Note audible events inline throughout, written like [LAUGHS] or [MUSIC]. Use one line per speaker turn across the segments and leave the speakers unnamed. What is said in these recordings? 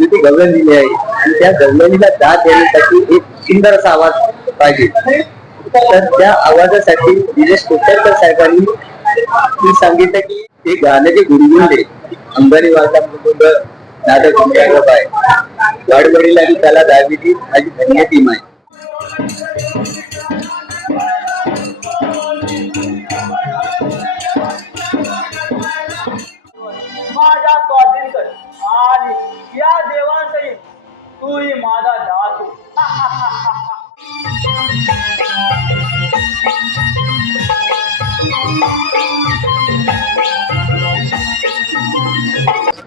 मी ती गवळण दिली आहे. आणि त्या गवळणीला दाद देण्यासाठी एक सुंदर असा आवाज पाहिजे. तर त्या आवाजासाठी दिनेश कोटरकर साहेबांनी सांगितलं की ते गाणं जे गुणगुणले अंबानी वाचा मृदुंग नाद बाय वाडवडील आणि त्याला दाविली माझी धन्य टीम आहे.
आणि या देवासहित तूही माझा दासू.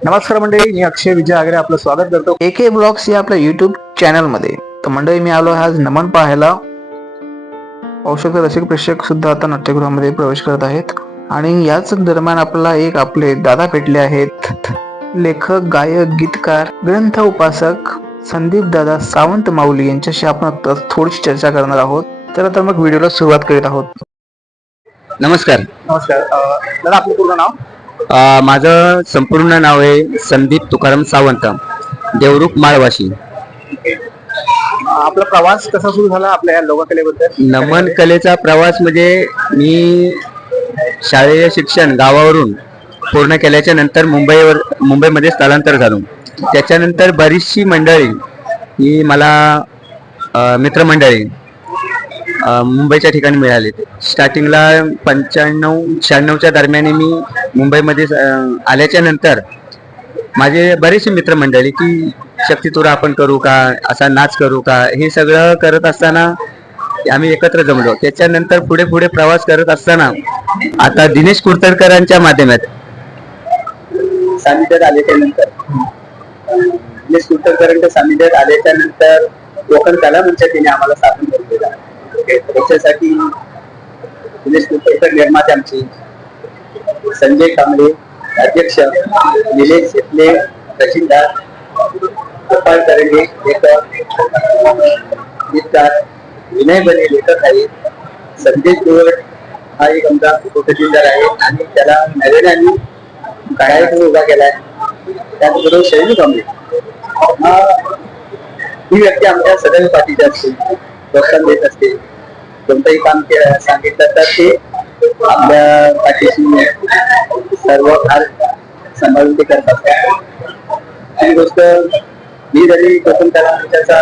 नमस्कार मंडळी मी अक्षय विजय आगरे आपलं स्वागत करतो. ए के ब्लॉग्स या आपल्या युट्यूब चॅनलमध्ये तर मंडळी मी आलो आज नमन पाहायला. पाहू शकता रसिक प्रेक्षक सुद्धा आता नाट्यगृहामध्ये प्रवेश करत आहेत. आणि याच दरम्यान आपल्याला एक आपले दादा भेटले आहेत. लेखक गायक गीतकार ग्रंथ उपासक संदीप दादा सावंत माऊली यांच्याशी आपण आता थोडीशी चर्चा करणार आहोत. तर आता मग व्हिडिओला सुरुवात करीत आहोत.
नमस्कार.
नमस्कार. दादा आपलं पूर्ण नाव?
अ, माझं संपूर्ण नाव आहे संदीप तुकाराम सावंत देवरुख माळवाशी.
आपला प्रवास कसा सुरू झाला आपल्या या लोककलेबद्दल?
नमन कलेचा प्रवास म्हणजे मी शालेय शिक्षण गावावरून पूर्ण केल्याच्यानंतर मुंबईवर मुंबईमध्ये स्थलांतर झालो. त्याच्यानंतर बरीचशी मंडळी ही मला मित्रमंडळी मुंबईच्या ठिकाणी मिळाली. स्टार्टिंगला पंच्याण्णव शहाण्णवच्या दरम्यान मी मुंबईमध्ये आल्याच्यानंतर माझे बरेचसे मित्रमंडळी की शक्ती तुरा आपण करू का? असा नाच करू का? हे सगळं करत असताना आम्ही एकत्र जमलो. त्याच्यानंतर पुढे पुढे प्रवास करत असताना आता दिनेश कुर्तरकरांच्या माध्यमात सानिध्यात आल्याच्यानंतर मी म्हणजे स्कूटर पर्यंत सानिध्यात आल्याच्यानंतर कोकण कला मंचाने आम्हाला स्थापन केलेला त्याच्यासाठी दिनेश कुर्तरकर निर्माते आमचे. संजय कांबळे अध्यक्ष निलेश शेतले तहसीलदार गोपाळ करंडे लेखक गीतकार विनय बने लेखक आहेत. संदेश गोवट हा एक आमचा उपतहसीलदार आहे आणि त्याला नव्याने काय तुम्ही उभा केलाय? त्याचबरोबर शैली कमी हा ही व्यक्ती आमच्या सदैव पाठीची असते प्रोत्साहन देत असते. कोणतंही काम के- सांगितलं तर ते आपल्या पाठीशी सर्व फार सांभाळून ते करत असतात. ही गोष्ट मी जरी प्रथम कला त्याचा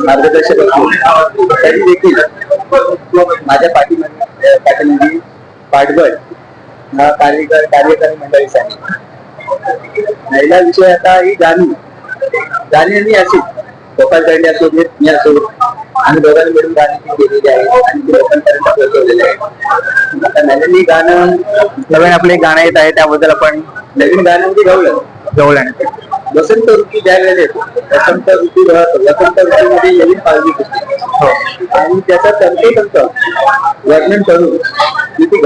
मार्गदर्शक असतो तरी देखील माझ्या पाठीमध्ये पाठीमध्ये पाठबळ कार्यकर कार्यकारी मंडळीसाठी. महिला विषय आता ही गाणी गाणी आणि अशी. गोपाल करणे असो मी मी असो आम्ही दोघांनी मिळून गाणी केलेली आहे आणि ती लोकांपर्यंत पोहोचवलेली आहे आता नवीन गाणं
नवीन आपले गाणं येत आहे त्याबद्दल आपण
नवीन गाणं म्हणजे गवलं
जवळ आणतो
वसंत ऋतू ज्या वेळेला येतो वसंत ऋतू राहतो वसंत ऋतूमध्ये नवीन पाळली पुसते आणि त्याचा तंतोतंत वर्णन करून मी ती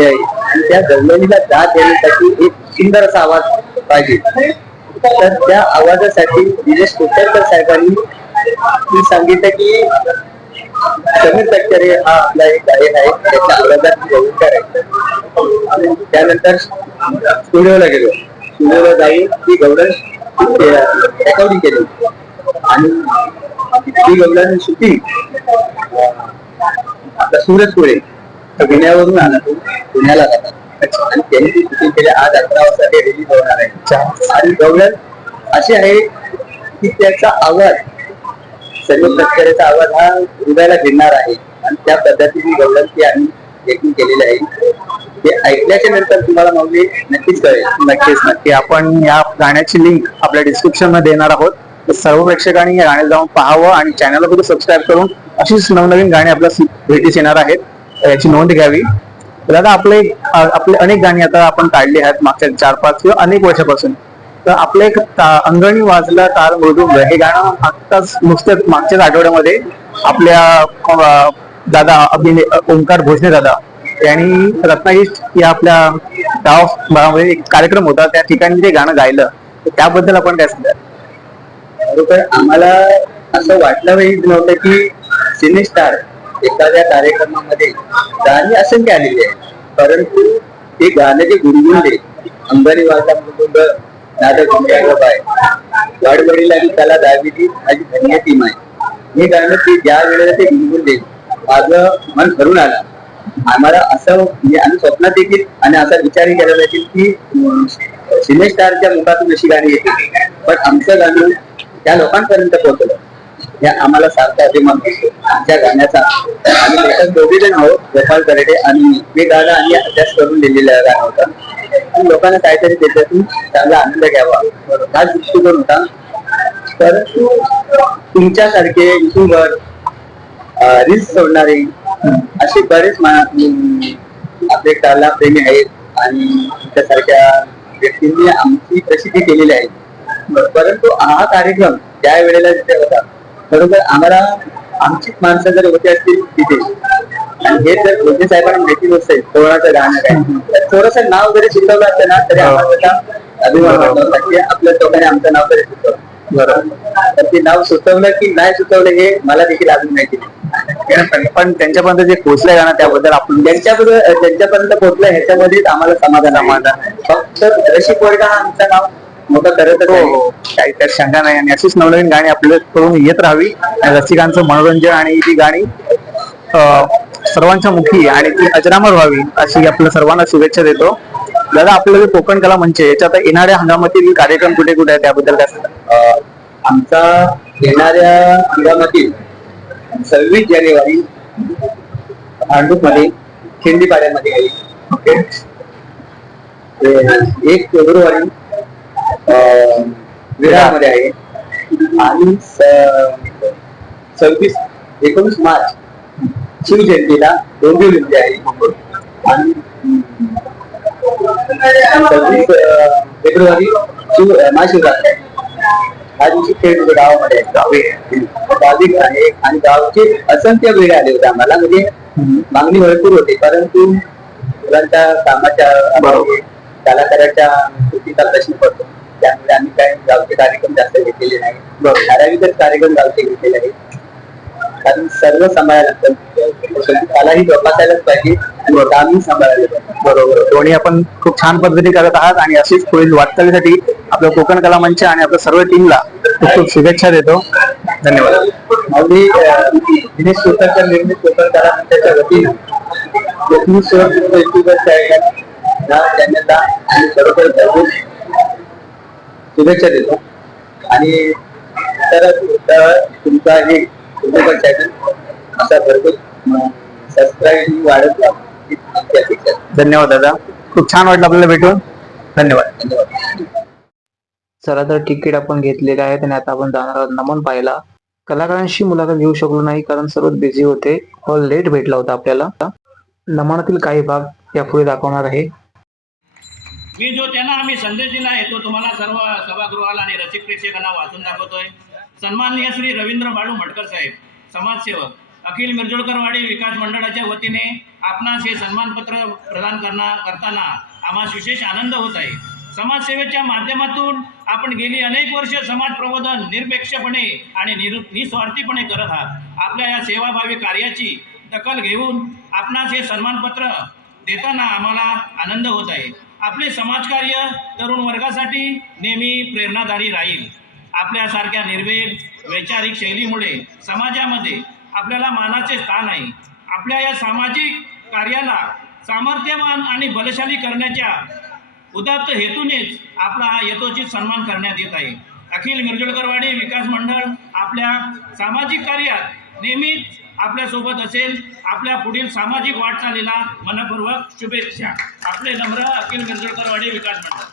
आहे आणि त्या गवळणीला दाद देण्यासाठी एक सुंदर असा आवाज पाहिजे. तर त्या आवाजासाठी दिनेश कोटरकर साहेबांनी सांगितलं की समीर तटकरे हा आपला एक गायक आहे त्याच्या आवाजात गवळकर आहे. त्यानंतर स्टुडिओला गेलो. स्टुडिओला जाऊन ती गवळण रेकॉर्डिंग केली. आणि ती गवळण शूटिंग आता सूरज पुढे पुण्यावरून आला तो पुण्याला जातात. आणि त्यांनी ती शूटिंग केली. आज अकरा वाजता ते रिलीज होणार आहे. आणि गवळण अशी आहे की त्याचा आवाज सर्व तटकरेचा आवाज हा हृदयाला भिडणार आहे. आणि त्या पद्धतीने गवळण ती आम्ही देखील केलेली आहे. ते ऐकल्याच्या नंतर तुम्हाला माऊली नक्कीच कळेल.
नक्कीच नक्की. आपण या गाण्याची लिंक आपल्या डिस्क्रिप्शनमध्ये देणार आहोत. तर सर्व प्रेक्षकांनी या गाण्याला जाऊन पाहावं आणि चॅनलला कुठे सबस्क्राईब करून अशीच नवनवीन गाणी आपल्या भेटीस येणार आहेत. याची नोंद घ्यावी. दादा आपले आपले अनेक गाणी आता आपण काढली आहेत मागच्या चार पाच किंवा अनेक वर्षापासून. तर आपलं एक अंगणी वाजला तार मृदुंग हे गाणं आत्ताच नुसत्याच मागच्याच आठवड्यामध्ये आपल्या दादा अभिनय ओंकार भोसले दादा त्यांनी रत्नागिरी या आपल्या गाव भागामध्ये एक कार्यक्रम होता. त्या ठिकाणी जे गाणं गायलं त्याबद्दल आपण काय सांगा
बरोबर. आम्हाला असं वाटलं नव्हतं की सिने स्टार एखाद्या कार्यक्रमामध्ये गाणी असंख्य आलेली आहे परंतु ते गाणं जे गुणगुणले अंबारी वाजा मुकुंद नाटक संदर्भ आहे वाडवडील आणि त्याला दाविली माझी धन्य टीम आहे. हे गाणं ते ज्या वेळेला ते गुणगुणले माझं मन भरून आलं. आम्हाला असं म्हणजे आम्ही स्वप्नात देखील आणि असा विचारही केला जातील की सिने सिनेस्टारच्या मुखातून अशी गाणी येते. पण आमचं गाणं त्या लोकांपर्यंत पोहोचलं. या आम्हाला सारखा अभिमान दिसतो आमच्या गाण्याचा आम्ही लेखक दोघे जण आहोत गोपाळ करडे आणि हे गाणं आम्ही अभ्यास करून लिहिलेलं गाणं होतं. लोकांना काहीतरी त्याच्यातून चांगला आनंद घ्यावा. हा दृष्टिकोन होता. परंतु तुमच्यासारखे युट्यूबर रील्स सोडणारे असे बरेच आपले कला प्रेमी आहेत आणि त्यासारख्या व्यक्तींनी आमची प्रसिद्धी केलेली आहे. परंतु हा कार्यक्रम त्या वेळेला जिथे होता बरोबर आम्हाला आमचीच माणसं जर होते असतील तिथे. आणि हे जर मोदी साहेबांना माहिती नसेल कोणाचं गाणं काय तर थोडस नाव जरी सुचवलं असतं ना तरी आम्हाला अभिमान वाटला की आपल्या लोकांनी आमचं नाव तरी सुचवलं बरोबर. तर ते नाव सुचवलं की नाही सुचवलं हे मला देखील अजून माहिती नाही.
पण- त्यांच्यापर्यंत जे पोहोचलंय गाणं त्याबद्दल आपण
ज्यांच्याबद्दल ज्यांच्यापर्यंत पोहोचलं ह्याच्यामध्येच आम्हाला समाधान समाधान आहे. फक्त रसिक वर्ग हा आमचं नाव मोठं करतच
हो
आहे.
हो काही त्यात शंका नाही. आणि अशीच नवनवीन गाणी आपल्याकडून येत राहावी. रसिकांचं मनोरंजन आणि ती गाणी अं, सर्वांच्या मुखी आणि ती अजरामर व्हावी अशी आपल्या सर्वांना शुभेच्छा देतो. दादा आपलं जे कोकण कला मंच आहे याच्यात येणाऱ्या हंगामातील कार्यक्रम कुठे कुठे आहे त्याबद्दल काय
आमचा येणाऱ्या हंगामातील सव्वीस जानेवारी भांडूपमध्ये खिंडीपाड्यामध्ये आहे. ओके? एक फेब्रुवारी अं, आहे. आणि सव्वीस एकोणीस मार्च शिवजयंतीला डोंबिवलीमध्ये आहे. आणि सव्वीस फेब्रुवारी शिव महाशिवरात्री. ह्या दिवशी खेळ गावामध्ये आहे. गावी आहे आणि गावचे असंख्य वेळ आले होते आम्हाला. म्हणजे मागणी भरपूर होती परंतु मुलांच्या कामाच्या कलाकाराच्या कृतीचा प्रश्न पडतो. त्यामुळे आम्ही काही गावचे कार्यक्रम जास्त घेतलेले नाही. ठराविकच कार्यक्रम गावचे घेतलेले आहेत कारण सर्व सांभाळायला लागतं. जोपासायलाच पाहिजे आणि कामही सांभाळायला
बरोबर. दोन्ही आपण खूप छान पद्धतीने करत आहात आणि अशीच पुढील वाटचालीसाठी आपल्या कोकण कला मंच आणि आपल्या सर्व टीमला खूप खूप शुभेच्छा देतो. धन्यवाद.
दिनेश सुतारकर निर्मित कोकण कला मंचाच्या वतीनं कोकणी या चॅनलला आणि खरोखर भरपूर शुभेच्छा देतो. आणि तर तुमचा हे युट्यूबर चॅनल असा भरपूर सबस्क्राईब वाढत.
धन्यवाद दादा. खूप छान वाटलं आपल्याला भेटून. धन्यवाद.
धन्यवाद.
चला तर तिकीट आपण घेतलेले आहेत आणि आता आपण जाणार आहोत नमन पाहायला. कलाकारांशी मुलाखत घेऊ शकलो नाही कारण सर्व बिझी होते. हो, हॉल लेट भेटला होता आपल्याला. नमनातील काही भाग यापुढे दाखवणार आहे.
मी जो त्यांना आम्ही संदेश दिला आहे तो तुम्हाला सर्व सभागृहाला आणि रसिक प्रेक्षकांना वाचून दाखवतोय. सन्माननीय श्री रवींद्र बाळू मटकर साहेब समाजसेवक. अखिल मिरजोळकरवाडी विकास मंडळाच्या वतीने आपणास हे सन्मानपत्र प्रदान करणार करताना आम्हाला विशेष आनंद होत आहे. समाजसेवेच्या माध्यमातून आपण गेली अनेक वर्ष समाज प्रबोधन निरपेक्षपणे आणि निर निस्वार्थीपणे करत आहात. आपल्या या सेवाभावी कार्याची दखल घेऊन आपणास हे सन्मानपत्र देताना आम्हाला आनंद होत आहे. आपले समाजकार्य तरुण वर्गासाठी नेहमी प्रेरणादायी राहील. आपल्यासारख्या निर्वेद वैचारिक शैलीमुळे समाजामध्ये आपल्याला मानाचे स्थान आहे. आपल्या या सामाजिक कार्याला सामर्थ्यवान आणि बलशाली करण्याच्या उदात्त हेतूनेच आपला हा यथोचित सन्मान करण्यात येत आहे. अखिल मिरजोळकरवाडी विकास मंडळ आपल्या सामाजिक कार्यात नेहमीच आपल्यासोबत असेल. आपल्या पुढील सामाजिक वाटचालीला मनपूर्वक शुभेच्छा. आपले नम्र अखिल मिरजोळकरवाडी विकास मंडळ.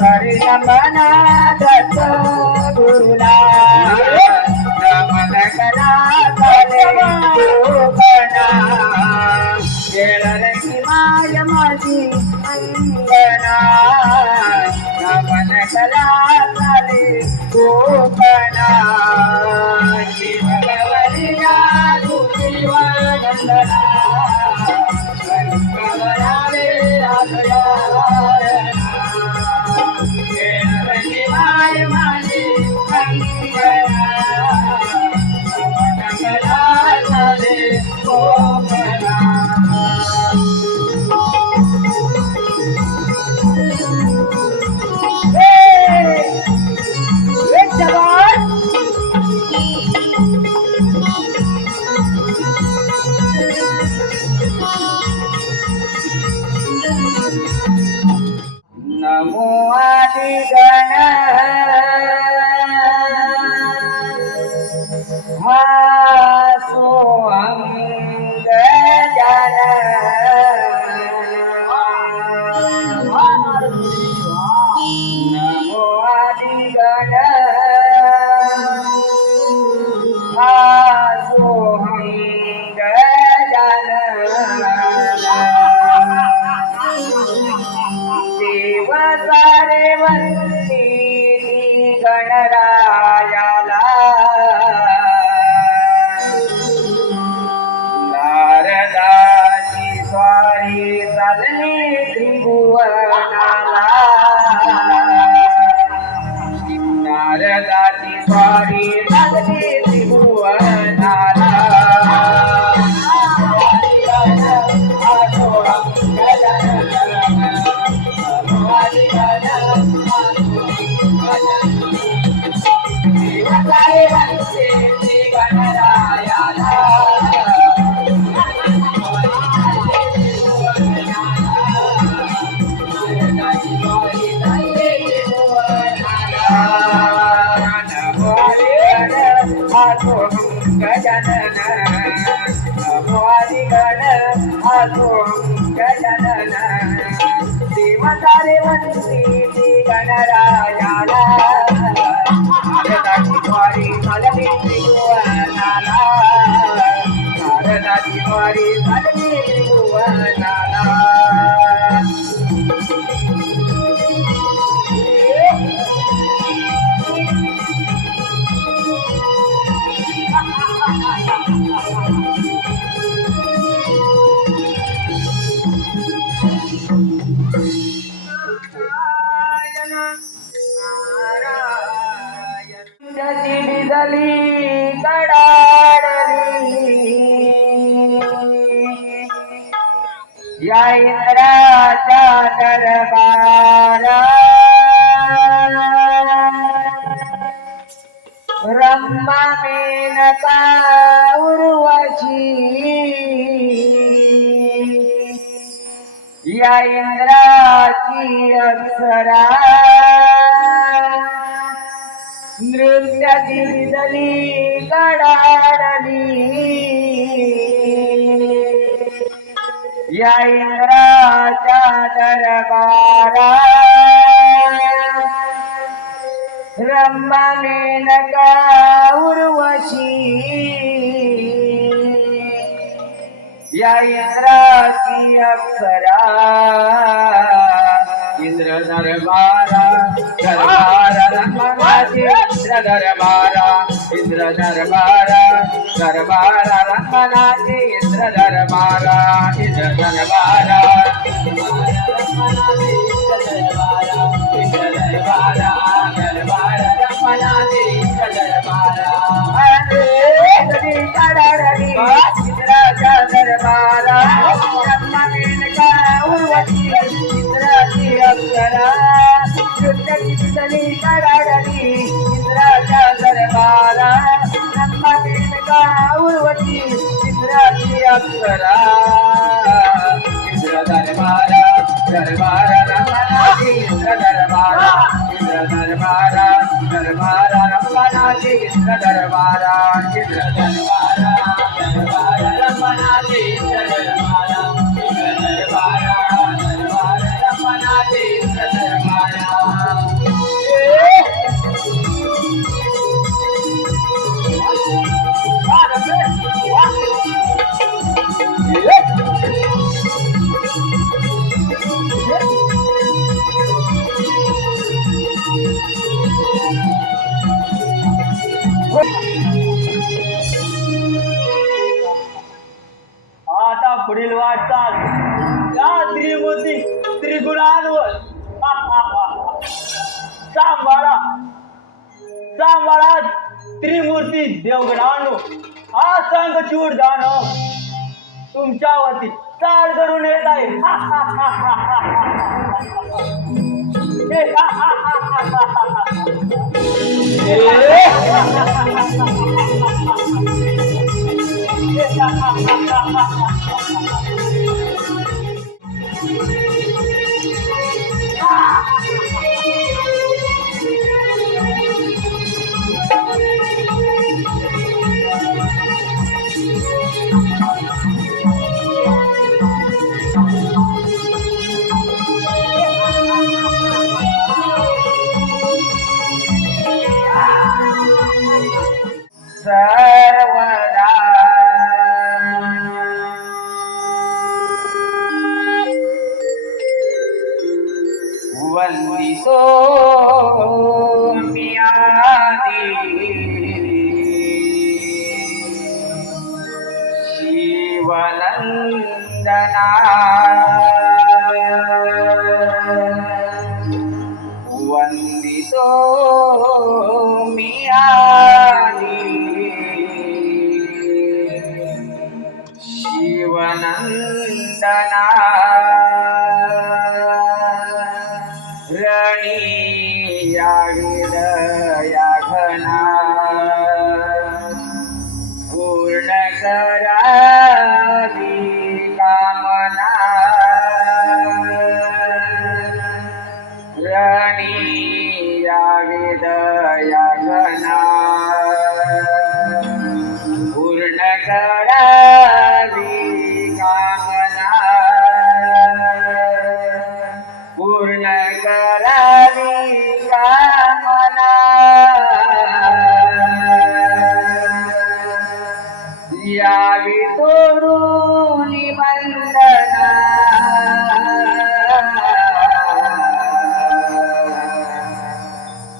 हरे रमना दत्त गुरुला रमनकना करे गोपना केळरची माय माझी अंगना रमनकला करे गोप বাড়ি या इंद्राच्या दरबारा। रंबा मेनका उर्वशी। या इंद्राची अप्सरा। इंद्र दरबारा दरबारा रंगाची दरबारा। ఇంద్ర దర్బార దర్బార రంగనాథి ఇంద్ర దర్బార ఇంద్ర దర్బార దర్బార రంగనాథి ఇంద్ర దర్బార అక్షరా ఇంద్ర దర్బార దర్బార రమణాలి ఇంద్ర దర్బార ఇంద్ర దర్బార దర్బార రమణాలి ఇంద్ర దర్బార हा संघ चूड दानव तुमच्यावरती चाल करून येत आहे सर्वदा ಚಂದನಾ करावी कामना. पूर्ण करावी कामना. यावी तोडून बंधना.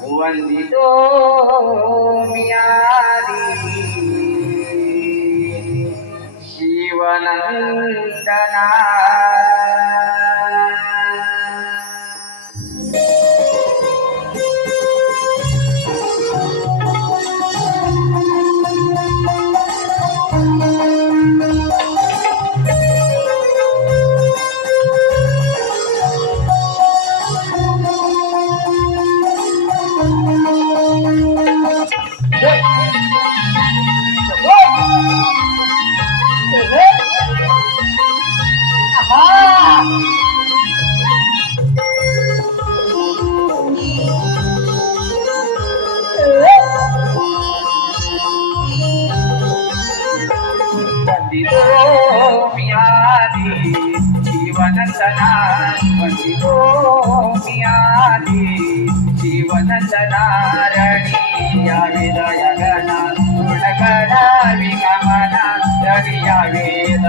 वंदितो বন্দনা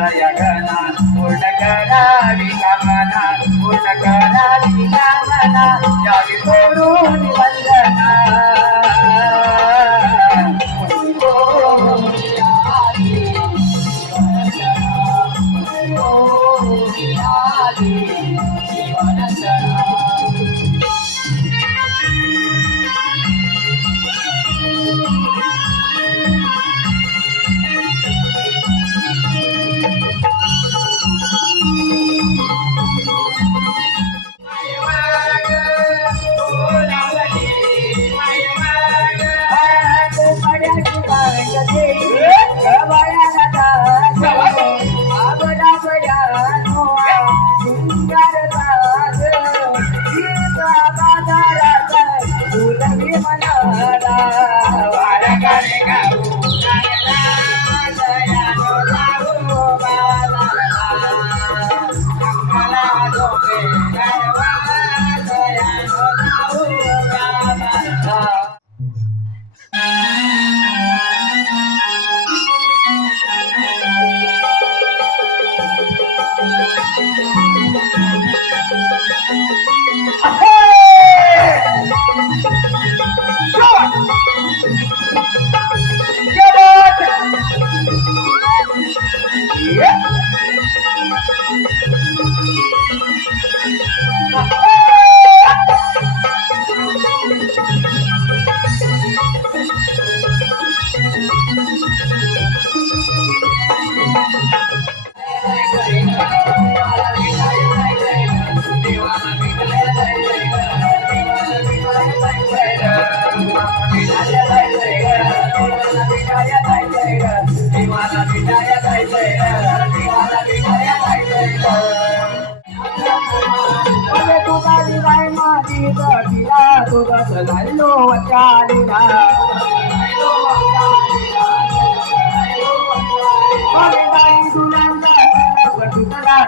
Yeah. Yeah.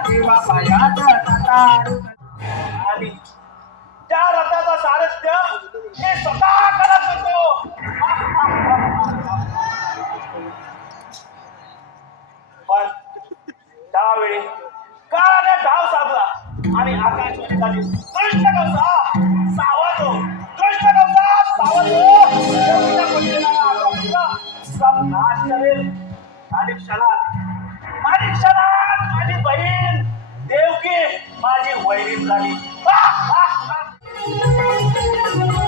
देवा पायात तातारू
आणि त्या रथाचा सारथ्य हे स्वतः करत होतो पण त्यावेळी काळाने धाव साधला आणि आकाशवाणी झाली दृष्ट कसा सावध कृष्ण कसा सावध सब नाश करेल आणि क्षणात आणि क्षणात माझी बहीण देवकी माझी वैरीण झाली [LAUGHS] [LAUGHS]